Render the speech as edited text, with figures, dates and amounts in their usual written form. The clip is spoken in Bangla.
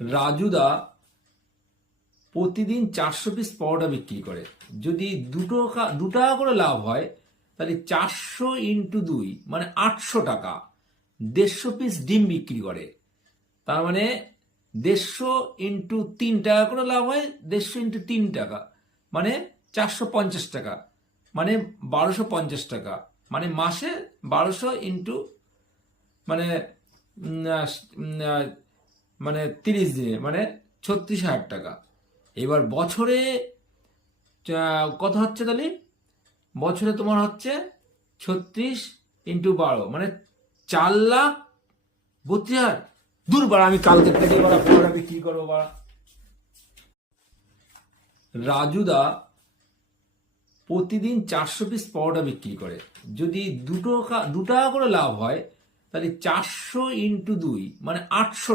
রাজুদা প্রতিদিন 400 পিস পরোটা বিক্রি করে। যদি দু টাকা করে লাভ হয় তাহলে 400 ইন্টু 2 মানে 800 টাকা। 150 পিস ডিম বিক্রি করে, তার মানে 150 ইন্টু 3 টাকা করে লাভ হয়। 150 ইন্টু 3 টাকা মানে 450 টাকা, মানে 1250 টাকা। মানে মাসে 1200 ইন্টু মানে মানে 30 দিনে মানে 36,000 টাকা। এবার বছরে কত হচ্ছে তাহলে? বছরে তোমার হচ্ছে 36 ইন্টু 12 মানে 4,32,000। দূর বাড়া, আমি কালকে থেকে পড়া বিক্রি করবো বাড়া। রাজুদা প্রতিদিন 400 পিস পরোটা বিক্রি করে। যদি দু টাকা করে লাভ হয় তাহলে 400 ইন্টু 2 মানে 800